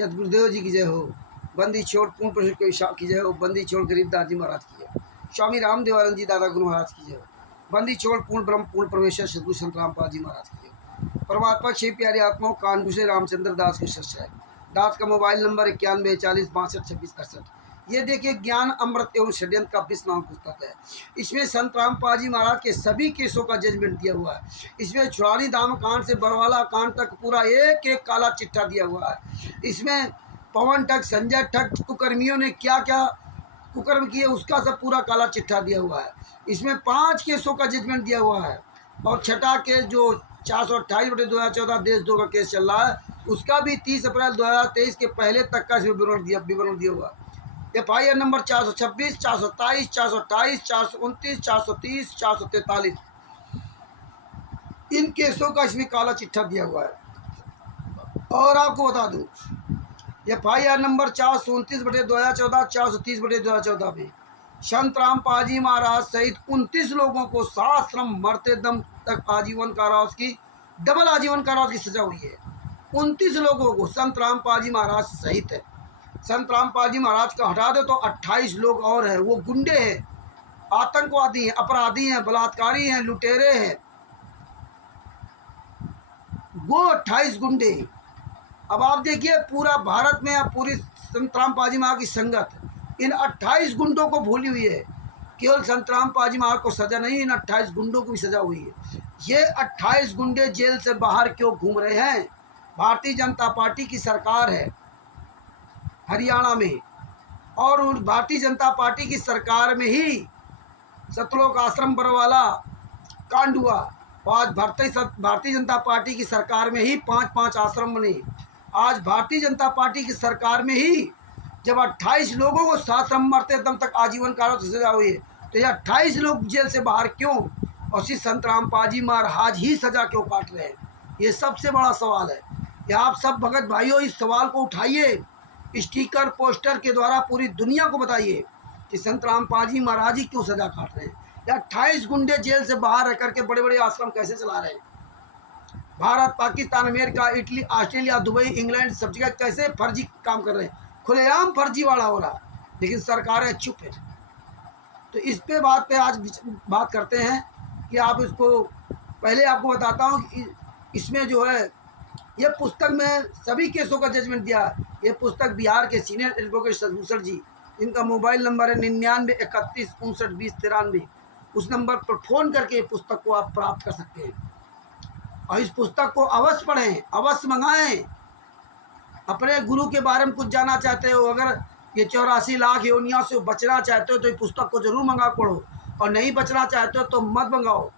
सतगुरुदेव जी की जय हो। बंदी छोड़ पूर्ण प्रवेश की जय हो। बंदी छोड़ गरीबदास जी महाराज की जय। स्वामी रामदेवानंद जी दादा गुरु महाराज की जय हो। बंदी छोड़ पूर्ण ब्रह्म पूर्ण प्रवेश सदगुरु संत रामपाल जी महाराज की जय। परमात्मा छह प्यारे आत्माओं कानपुर से रामचंद्र दास के शिष्य है। दास का मोबाइल नंबर 9140625668। ये देखिए ज्ञान अमृत एवं षड्यंत्र का 20 नाम पुस्तक है। इसमें संत रामपाल जी महाराज के सभी केसों का जजमेंट दिया हुआ है। इसमें छुड़ानी दाम कांड से बरवाला कांड तक पूरा एक एक काला चिट्ठा दिया हुआ है। इसमें पवन ठग संजय ठग कुकर्मियों ने क्या क्या कुकर्म किए उसका सब पूरा काला चिट्ठा दिया हुआ है। इसमें 5 केसों का जजमेंट दिया हुआ है और छठा केस जो 428/2014 देशद्रोह का केस चल रहा है उसका भी 30 अप्रैल 2023 के पहले तक का विवरण दिया हुआ है। FIR नंबर 426, 427, 428, 429, 430, 443 इन केसों का इसमें काला चिट्ठा दिया हुआ है। और आपको बता दूं FIR नंबर 429/2014, 430/2014 में संत रामपाल जी महाराज सहित 29 लोगों को शास्त्रम मरते दम तक आजीवन कारावास की डबल आजीवन कारावास की सजा हुई है। 29 लोगों को संत रामपाल जी महाराज सहित है। संत रामपाल जी महाराज को हटा दो तो 28 लोग और हैं, वो गुंडे हैं, आतंकवादी हैं, अपराधी हैं, बलात्कारी हैं, लुटेरे हैं, वो 28 गुंडे। अब आप देखिए पूरा भारत में अब पूरी संत रामपाल जी महाराज की संगत इन 28 गुंडों को भूली हुई है। केवल संत रामपाल जी महाराज को सजा नहीं, इन 28 गुंडों को भी सजा हुई है। ये 28 गुंडे जेल से बाहर क्यों घूम रहे हैं? भारतीय जनता पार्टी की सरकार है हरियाणा में और उन भारतीय जनता पार्टी की सरकार में ही सतलोक आश्रम बरवाला कांड हुआ। आज भारतीय जनता पार्टी की सरकार में ही 5-5 आश्रम बने। आज भारतीय जनता पार्टी की सरकार में ही जब 28 लोगों को आश्रम मरते दम तक आजीवन कारावास की सजा हुई है तो ये 28 लोग जेल से बाहर क्यों और श्री संत रामपाल जी महाराज ही सजा क्यों काट रहे हैं? ये सबसे बड़ा सवाल है। ये आप सब भगत भाइयों इस सवाल को उठाइए, स्टिकर पोस्टर के द्वारा पूरी दुनिया को बताइए कि संत रामपाल जी महाराज ही क्यों सजा काट रहे हैं। या 28 गुंडे जेल से बाहर रह करके बड़े बड़े आश्रम कैसे चला रहे हैं? Bharat, Pakistan, America, Italy, Australia, Dubai, England सब जगह कैसे फर्जी काम कर रहे हैं, खुलेआम फर्जीवाड़ा हो रहा है, लेकिन सरकारें चुप है। तो इस पे बात पे आज बात करते हैं कि आप इसको पहले आपको बताता हूँ कि इसमें जो है ये पुस्तक में सभी केसों का जजमेंट दिया है। ये पुस्तक बिहार के सीनियर एडवोकेट सदभूषण जी, इनका मोबाइल नंबर है 9931592093। उस नंबर पर फ़ोन करके ये पुस्तक को आप प्राप्त कर सकते हैं और इस पुस्तक को अवश्य पढ़ें, अवश्य मंगाएं। अपने गुरु के बारे में कुछ जानना चाहते हो, अगर ये 84 लाख योनियों से बचना चाहते हो तो ये पुस्तक को जरूर मंगा पढ़ो, और नहीं बचना चाहते हो तो मत मंगाओ,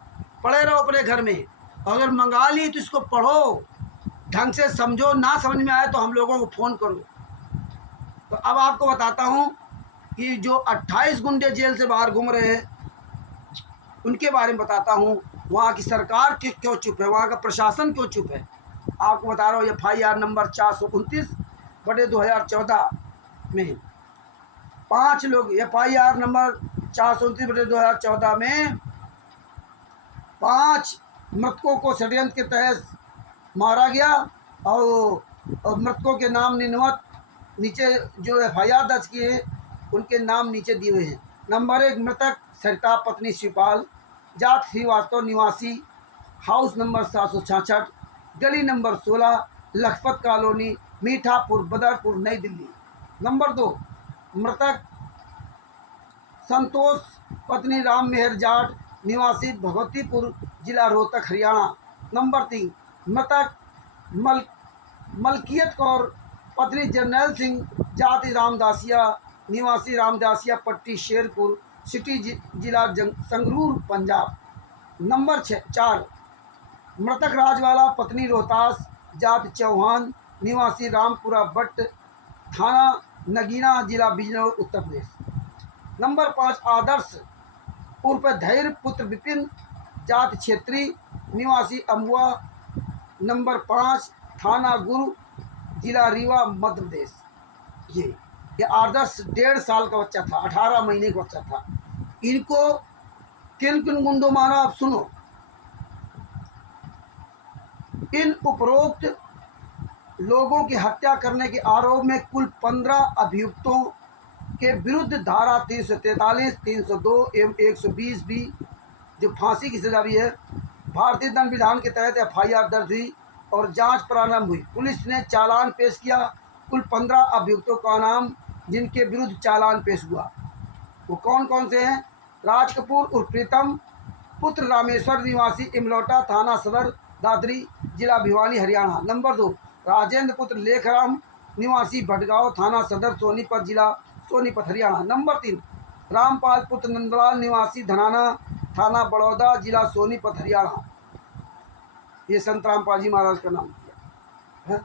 पढ़े रहो अपने घर में। अगर मंगा ली तो इसको पढ़ो, ढंग से समझो, ना समझ में आए तो हम लोगों को फ़ोन करो। तो अब आपको बताता हूँ कि जो 28 गुंडे जेल से बाहर घूम रहे हैं उनके बारे में बताता हूँ। वहाँ की सरकार क्यों चुप है, वहाँ का प्रशासन क्यों चुप है, आपको बता रहा हूँ। FIR नंबर 429/2014 में 5 लोग, FIR नंबर 429/2014 में 5 मृतकों को षड्यंत्र के तहत मारा गया और मृतकों के नाम नीचे जो FIR दर्ज किए उनके नाम नीचे दिए हुए हैं। नंबर 1 मृतक सरिता पत्नी शिवपाल, जात श्रीवास्तव, निवासी हाउस नंबर 766, गली नंबर 16, लखपत कॉलोनी, मीठापुर, बदरपुर, नई दिल्ली। नंबर 2 मृतक संतोष पत्नी राम मेहर जाट, निवासी भगवतीपुर, जिला रोहतक, हरियाणा। नंबर 3 मृतक मलकियत कौर पत्नी जर्नैल सिंह, जाति रामदासिया, निवासी रामदासिया पट्टी, शेरपुर सिटी, जिला संगरूर, पंजाब। नंबर 4 मृतक राजवाला पत्नी रोहतास, जाति चौहान, निवासी रामपुरा भट्ट, थाना नगीना, जिला बिजनौर, उत्तर प्रदेश। नंबर 5 आदर्श उर्फ धैर्य पुत्र विपिन, जाति क्षेत्री, निवासी अम्बुआ। नंबर 5 थाना गुरु, जिला रीवा, मध्य प्रदेश। ये आदर्श 1.5 साल का बच्चा था, 18 महीने का बच्चा था। इनको किन किन गुंडों मारा आप सुनो। इन उपरोक्त लोगों की हत्या करने के आरोप में कुल 15 अभियुक्तों के विरुद्ध धारा 343, 302 एवं 120 भी जो फांसी की सजा भी है, भारतीय दंड विधान के तहत FIR दर्ज हुई और जांच प्रारंभ हुई। पुलिस ने चालान पेश किया। कुल 15 अभियुक्तों का नाम जिनके विरुद्ध चालान पेश हुआ वो कौन कौन से हैं? राज कपूर उर्फ प्रीतम, पुत्र रामेश्वर निवासी इमलोटा, थाना सदर दादरी, जिला भिवानी, हरियाणा। नंबर 2, राजेंद्र पुत्र लेखराम निवासी भटगांव, थाना सदर सोनीपत, जिला सोनीपत, हरियाणा। नंबर 3, रामपाल पुत्र नंदलाल निवासी धनाना, थाना बड़ौदा, जिला सोनीपत, हरियाणा। ये संत रामपाल जी महाराज का नाम दिया है।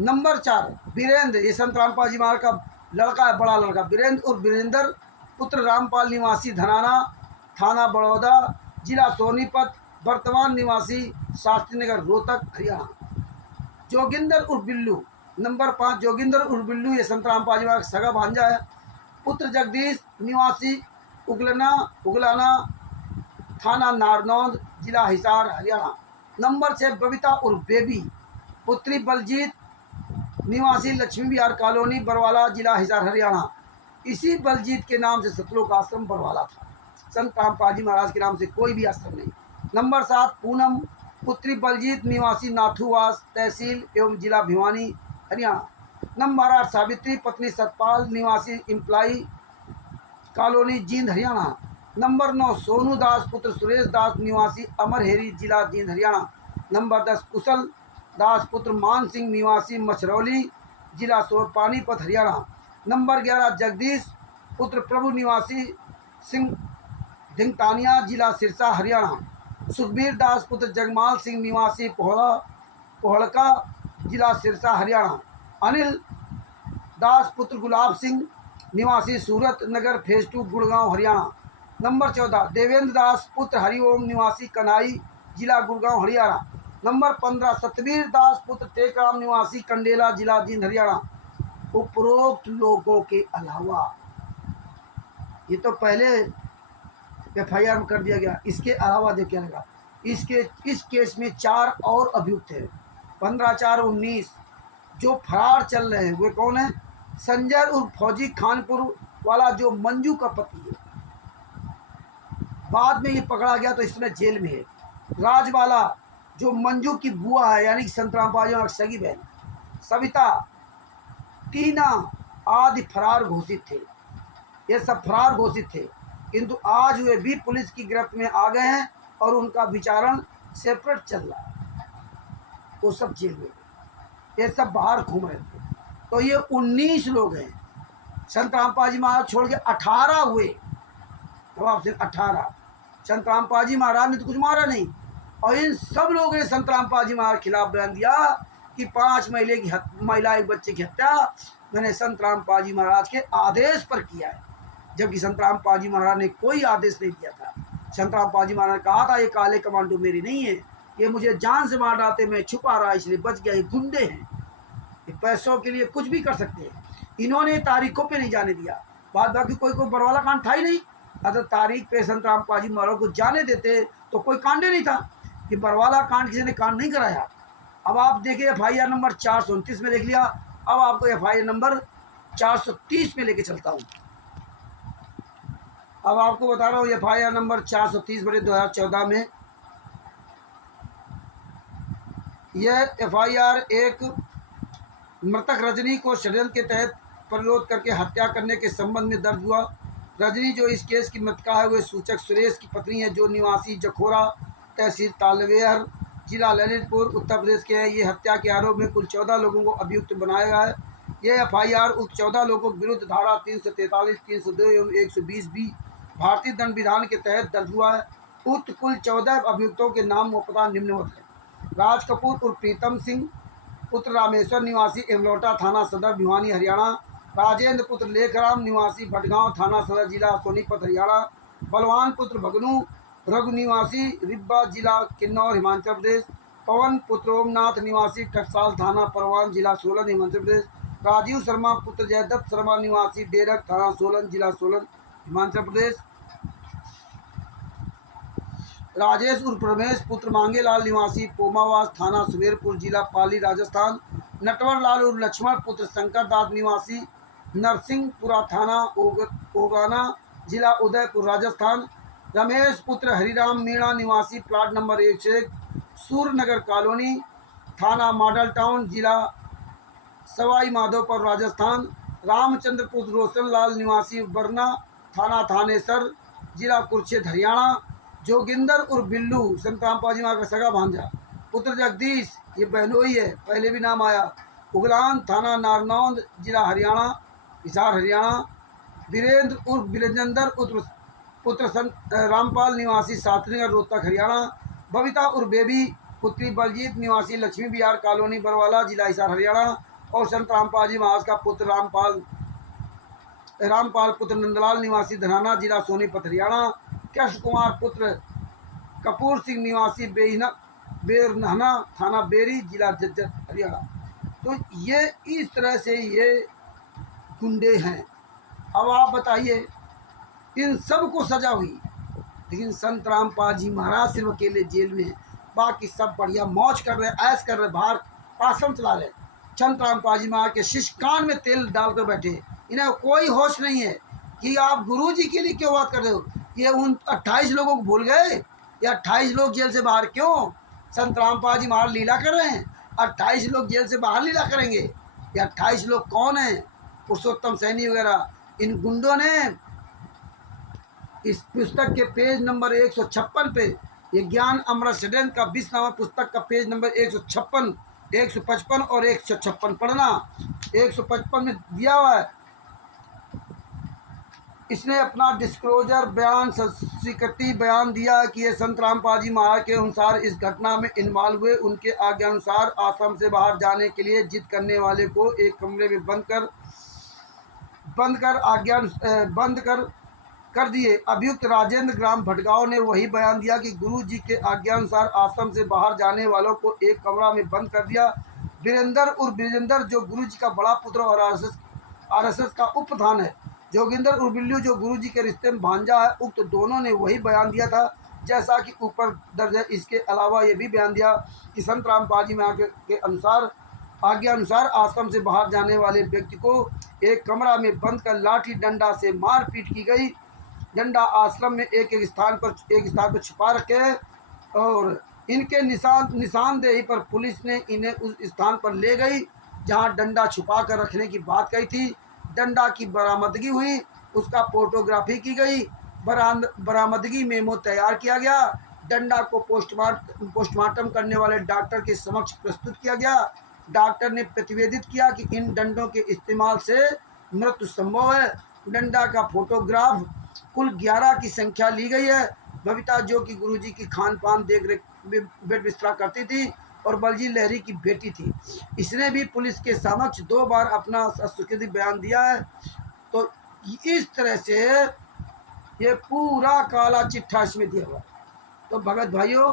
नंबर 4, वीरेंद्र, ये संत रामपाल जी महाराज का लड़का है, बड़ा लड़का वीरेंद्र उर्फ वीरेंद्र, पुत्र रामपाल निवासी धनाना, थाना बड़ौदा, जिला सोनीपत, वर्तमान निवासी शास्त्री नगर, रोहतक, हरियाणा। जोगिंदर उर्फ बिल्लू। नंबर 5, जोगिंदर उर्फ बिल्लू, ये संत रामपाल जी महाराज का सगा भांजा है, पुत्र जगदीश निवासी उगलाना, थाना नारनौंद, जिला हिसार, हरियाणा। नंबर 6, बबीता उर्फ बेबी, पुत्री बलजीत निवासी लक्ष्मी विहार कॉलोनी, बरवाला, जिला हिसार, हरियाणा। इसी बलजीत के नाम से सतलोक आश्रम बरवाला था। संत रामपाल जी महाराज के नाम से कोई भी आश्रम नहीं। नंबर 7, पूनम, पुत्री बलजीत निवासी नाथुवास, तहसील एवं जिला भिवानी, हरियाणा। नंबर 8, सावित्री, पत्नी सतपाल निवासी employee colony, Jind, Haryana. Number 9, Sonu Das, पुत्र सुरेश दास निवासी अमरहेरी, जिला जींद, हरियाणा। नंबर 10, कुशल दास, पुत्र मान सिंह निवासी मछरौली, जिला पानीपत, हरियाणा। नंबर 11, जगदीश, पुत्र प्रभु निवासी सिंह ढिंगतानिया, जिला सिरसा, हरियाणा। सुखबीर दास, पुत्र जगमाल सिंह निवासी पोहड़का, जिला सिरसा, हरियाणा। अनिल दास, पुत्र गुलाब सिंह निवासी सूरत नगर, फेज 2, गुड़गांव, हरियाणा। नंबर 14, देवेंद्र दास, पुत्र हरिओम निवासी कन्हाई, जिला गुड़गांव, हरियाणा। नंबर 15, सतवीर दास, पुत्र टेकराम निवासी कंडेला, जिला जींद, हरियाणा। उपरोक्त लोगों के अलावा, ये तो पहले FIR में कर दिया गया, इसके अलावा देखिए क्या लगा, इस केस में 4 और अभियुक्त हैं। 15, 4, 19 जो फरार चल रहे हैं वे कौन है? संजय उर्फ फौजी, खानपुर वाला, जो मंजू का पति है, बाद में ये पकड़ा गया तो इसमें जेल में है। राजवाला, जो मंजू की बुआ है, यानी कि संत रामपाल जी की सगी बहन, सविता, टीना आदि फरार घोषित थे। ये सब फरार घोषित थे, किंतु आज वे भी पुलिस की गिरफ्त में आ गए हैं और उनका विचारण सेपरेट चल रहा है। वो सब जेल में गए, ये सब बाहर घूम रहे थे। तो ये 19 लोग हैं। संत रामपाल जी महाराज छोड़ के 18 हुए। जवाब सिर्फ 18। संत रामपाल जी महाराज ने तो कुछ मारा नहीं, और इन सब लोगों ने संत रामपाल जी महाराज के खिलाफ बयान दिया कि 5 महिला एक बच्चे की हत्या मैंने संत रामपाल जी महाराज के आदेश पर किया है, जबकि संत रामपाल जी महाराज ने कोई आदेश नहीं दिया था। संत रामपाल जी महाराज ने कहा था ये काले कमांडो मेरी नहीं है, ये मुझे जान से मार डालते, मैं छुपा रहा इसलिए बच गया। ये गुंडे हैं, ये पैसों के लिए कुछ भी कर सकते हैं। इन्होंने तारीखों पे नहीं जाने दिया। बाद बाकी कोई बरवाला कांड था ही नहीं। अगर तारीख पे संत रामपाल जी महाराज को जाने देते तो कोई कांड ही नहीं था। कि बरवाला कांड किसी ने कांड नहीं कराया। अब आप देखिए FIR नंबर 429 में देख लिया, अब आपको FIR नंबर 430 में लेके चलता हूँ। अब आपको बता रहा हूँ FIR नंबर 430/2014 में यह FIR एक मृतक रजनी को षड्यंत्र के तहत परिरोध करके हत्या करने के संबंध में दर्ज हुआ। रजनी जो इस केस की मृतका है वे सूचक सुरेश की पत्नी है, जो निवासी जखोरा, तहसील तालवेहर, जिला ललितपुर, उत्तर प्रदेश के हैं। ये हत्या के आरोप में कुल 14 लोगों को अभियुक्त बनाया गया है। यह FIR उक्त 14 लोगों के विरुद्ध धारा 343, 302 एवं 120 भी भारतीय दंड विधान के तहत दर्ज हुआ है। उक्त कुल 14 अभियुक्तों के नाम व पता निम्नवत है। राज कपूर उर्फ प्रीतम सिंह, पुत्र रामेश्वर निवासी इमलोटा, थाना सदर भिवानी, हरियाणा। राजेंद्र पुत्र लेखराम निवासी भटगांव, थाना सदर, जिला सोनीपत, हरियाणा। बलवान पुत्र भगनू रघु निवासी रिब्बा, जिला किन्नौर, हिमाचल प्रदेश। पवन पुत्र ओमनाथ निवासी टकसाल, थाना परवान, जिला सोलन, हिमाचल प्रदेश। राजीव शर्मा पुत्र जयदत्त शर्मा निवासी डेरक, थाना सोलन, जिला सोलन, हिमाचल प्रदेश। राजेश उर्फ रमेश पुत्र मांगेलाल निवासी पोमावास, थाना सुमेरपुर, जिला पाली, राजस्थान। नटवर लाल उर्फ लक्ष्मण पुत्र शंकर दास निवासी नरसिंहपुरा थाना ओगाना जिला उदयपुर राजस्थान। रमेश पुत्र हरिराम मीणा निवासी प्लाट नंबर 101 सूर्यनगर कॉलोनी थाना मॉडल टाउन जिला सवाई माधोपुर राजस्थान। रामचंद्र पुत्र रोशन लाल निवासी बरना थाना थानेसर जिला कुरुक्षेत्र हरियाणा। जोगिंदर उर्फ बिल्लू संतराम पाजी माँ का सगा भांजा पुत्र जगदीश, ये बहनोई है, पहले भी नाम आया, उगलान थाना नारनौंद जिला हरियाणा हिसार हरियाणा। वीरेंद्र उर्फ विरेंद्र पुत्र रामपाल निवासी सातनगर रोहतक हरियाणा। बबीता उर्फ बेबी पुत्री बलजीत निवासी लक्ष्मी बिहार कॉलोनी बरवाला जिला हिसार हरियाणा। और संत रामपाल जी महाराज का पुत्र रामपाल पुत्र नंदलाल निवासी धनाना जिला सोनीपत हरियाणा। कृष्ण कुमार पुत्र कपूर सिंह निवासी बेरनहना थाना बेरी जिला जज्जर हरियाणा। तो ये इस तरह से ये गुंडे हैं। अब आप बताइए, इन सब को सजा हुई, लेकिन संत रामपाल जी महाराज सिर्फ अकेले जेल में हैं, बाकी सब बढ़िया मौज कर रहे, ऐश कर रहे, बाहर आश्रम चला रहे। संत रामपाल जी महाराज के शिष्य कान में तेल डालकर बैठे, इन्हें कोई होश नहीं है कि आप गुरु जी के लिए क्यों बात कर रहे हो। ये उन 28 लोगों को भूल गए? ये 28 लोग जेल से बाहर क्यों? संत रामपाल जी महाराज लीला कर रहे हैं, 28 लोग जेल से बाहर लीला करेंगे। ये 28 लोग कौन हैं? पुरुषोत्तम सैनी वगैरह। इन गुंडों ने इस पुस्तक के पेज नंबर 156 पे, ये ज्ञान अमृत षड्यंत्र का 20 नामक पुस्तक का पेज नंबर 156, 155 और 156 पढ़ना। 155 में दिया हुआ है, इसने अपना डिस्क्लोजर बयान स्वीकृति बयान दिया कि ये संत रामपाल जी महाराज के अनुसार इस घटना में इन्वॉल्व हुए। उनके आज्ञा अनुसार आश्रम से बाहर जाने के लिए जिद करने वाले को एक कमरे में बंद कर दिए। अभियुक्त राजेंद्र ग्राम भटगांव ने वही बयान दिया कि गुरु जी के आज्ञा अनुसार आश्रम से बाहर जाने वालों को एक कमरा में बंद कर दिया। वीरेंद्र उर्फ विजेंद्र जो गुरु जी का बड़ा पुत्र और आरएसएस का उप प्रधान है, जोगिंदर उर्फ बिल्लू जो गुरु जी के रिश्ते में भांजा है, उक्त दोनों ने वही बयान दिया था जैसा कि ऊपर दर्ज है। इसके अलावा ये भी बयान दिया कि संत रामपाल जी महाराज के अनुसार आज्ञा अनुसार आश्रम से बाहर जाने वाले व्यक्ति को एक कमरा में बंद कर लाठी डंडा से मारपीट की गई। डंडा आश्रम में एक स्थान पर छुपा रखे और इनके निशानदेही पर पुलिस ने इन्हें उस स्थान पर ले गई जहां डंडा छुपा कर रखने की बात कही थी। डंडा की बरामदगी हुई, उसका फोटोग्राफी की गई, बरामदगी मेमो तैयार किया गया। डंडा को पोस्टमार्टम करने वाले डॉक्टर के समक्ष प्रस्तुत किया गया। डॉक्टर ने प्रतिवेदित किया कि इन डंडों के इस्तेमाल से मृत्यु संभव है। डंडा का फोटोग्राफ कुल 11 की संख्या ली गई है। बबीता जो कि गुरुजी की खान पान देख रेख बेड बिस्तरा करती थी और बलजीत लहरी की बेटी थी, इसने भी पुलिस के समक्ष 2 बार अपना स्वीकृति बयान दिया है। तो इस तरह से ये पूरा काला चिट्ठा इसमें दिया हुआ है। तो भगत भाइयों,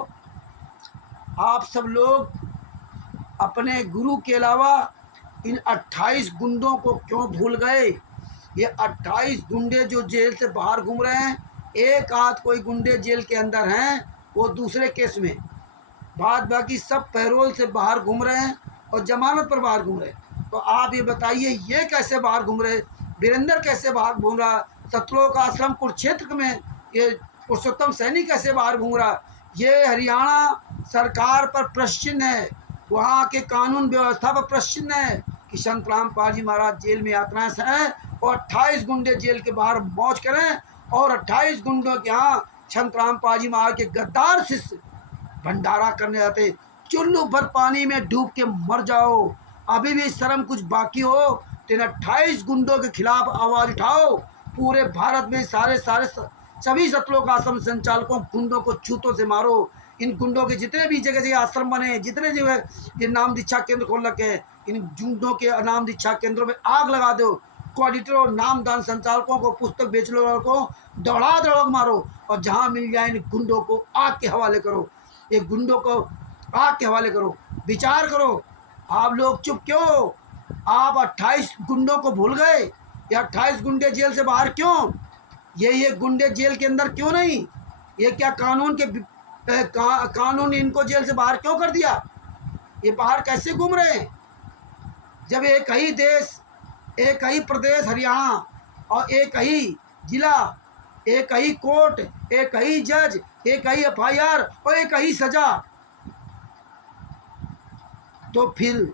आप सब लोग अपने गुरु के अलावा इन 28 गुंडों को क्यों भूल गए? ये 28 गुंडे जो जेल से बाहर घूम रहे हैं, एक आध कोई गुंडे जेल के अंदर हैं, वो दूसरे केस में, बाकी सब पैरोल से बाहर घूम रहे हैं और जमानत पर बाहर घूम रहे हैं। तो आप ये बताइए, ये कैसे बाहर घूम रहे? वीरेंद्र कैसे बाहर घूम रहा? सतलोक आश्रम कुरुक्षेत्र में ये पुरुषोत्तम सैनी कैसे बाहर घूम रहा? ये हरियाणा सरकार पर प्रश्न है, वहाँ के कानून व्यवस्था पर प्रश्न है कि संत रामपाल जी महाराज जेल में यातनाएं हैं और 28 गुंडे जेल के बाहर मौज करें और 28 गुंडों के यहाँ संत रामपाल जी महाराज के गद्दार शिष्य भंडारा करने जाते। चुल्लू भर पानी में डूब के मर जाओ, अभी भी शर्म कुछ बाकी हो तो इन 28 गुंडों के खिलाफ आवाज़ उठाओ। पूरे भारत में सारे सभी सतलोक आश्रम संचालकों गुंडों को जूतों से मारो। इन गुंडों के जितने भी जगह जगह आश्रम बने, जितने जगह ये नाम दीक्षा केंद्र खोल रखे हैं, इन गुंडों के नाम दीक्षा केंद्रों में आग लगा दो। कोऑर्डिनेटरों, नामदान संचालकों को, पुस्तक बेचने वालों को दौड़ा मारो और जहाँ मिल जाए इन गुंडों को आग के हवाले करो। ये गुंडों को आग के हवाले करो, विचार करो। आप लोग चुप क्यों? आप 28 गुंडों को भूल गए? ये 28 गुंडे जेल से बाहर क्यों? ये गुंडे जेल के अंदर क्यों नहीं? ये क्या कानून इनको जेल से बाहर क्यों कर दिया? ये बाहर कैसे घूम रहे हैं? जब एक ही देश, एक ही प्रदेश हरियाणा और एक ही जिला, एक ही कोर्ट, एक ही जज, एक ही एफआईआर और एक ही सजा, तो फिर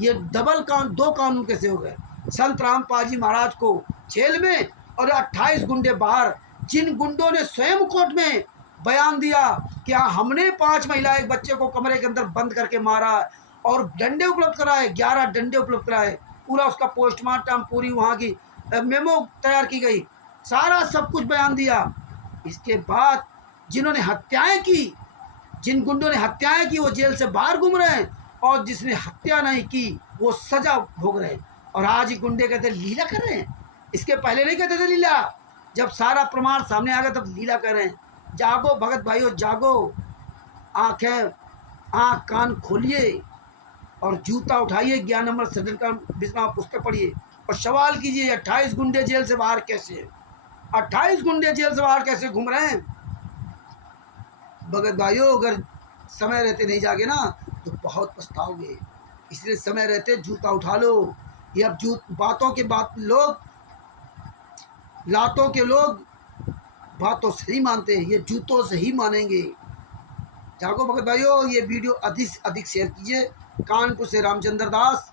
ये डबल कानून, दो कानून कैसे हो गए? संत रामपाल जी महाराज को जेल में और 28 गुंडे बाहर, जिन गुंडों ने स्वयं कोर्ट में बयान दिया कि हाँ हमने 5 महिला एक बच्चे को कमरे के अंदर बंद करके मारा और डंडे उपलब्ध कराए, 11 डंडे उपलब्ध कराए, पूरा उसका पोस्टमार्टम, पूरी वहाँ की मेमो तैयार की गई, सारा सब कुछ बयान दिया। इसके बाद जिन्होंने हत्याएं की, जिन गुंडों ने हत्याएं की वो जेल से बाहर घूम रहे हैं और जिसने हत्या नहीं की वो सजा भोग रहे हैं। और आज ही गुंडे कहते लीला कर रहे हैं, इसके पहले नहीं कहते थे लीला, जब सारा प्रमाण सामने आ गया तब लीला कर रहे हैं। जागो भगत भाइयों जागो, आंखें आँख कान खोलिए और जूता उठाइए, 11 नंबर सदन का विश्राम पुस्तक पढ़िए और सवाल कीजिए 28 गुंडे जेल से बाहर कैसे, 28 गुंडे जेल से बाहर कैसे घूम रहे हैं? भगत भाइयों अगर समय रहते नहीं जागे ना तो बहुत पछताओगे, इसलिए समय रहते जूता उठा लो। ये अब बातों के बात लोग, लातों के लोग बातों से ही मानते हैं, ये जूतों से ही मानेंगे। जागो भगत भाइयों, ये वीडियो अधिक से अधिक शेयर कीजिए। कानपुर से रामचंद्र दास,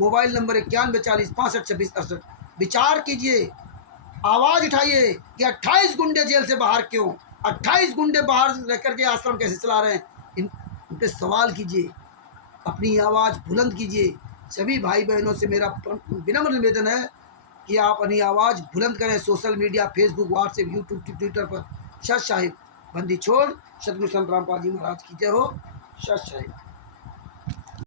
मोबाइल नंबर 9140652668। विचार कीजिए, आवाज़ उठाइए कि 28 गुंडे जेल से बाहर क्यों, 28 गुंडे बाहर रह करके आश्रम कैसे चला रहे हैं, इन पे सवाल कीजिए, अपनी आवाज़ बुलंद कीजिए। सभी भाई बहनों से मेरा विनम्र निवेदन है कि आप अपनी आवाज़ बुलंद करें social media, Facebook, WhatsApp, YouTube, Twitter पर। सत साहिब बंदी छोड़, सतगुरु संत रामपाल जी महाराज की जय हो। सत साहिब।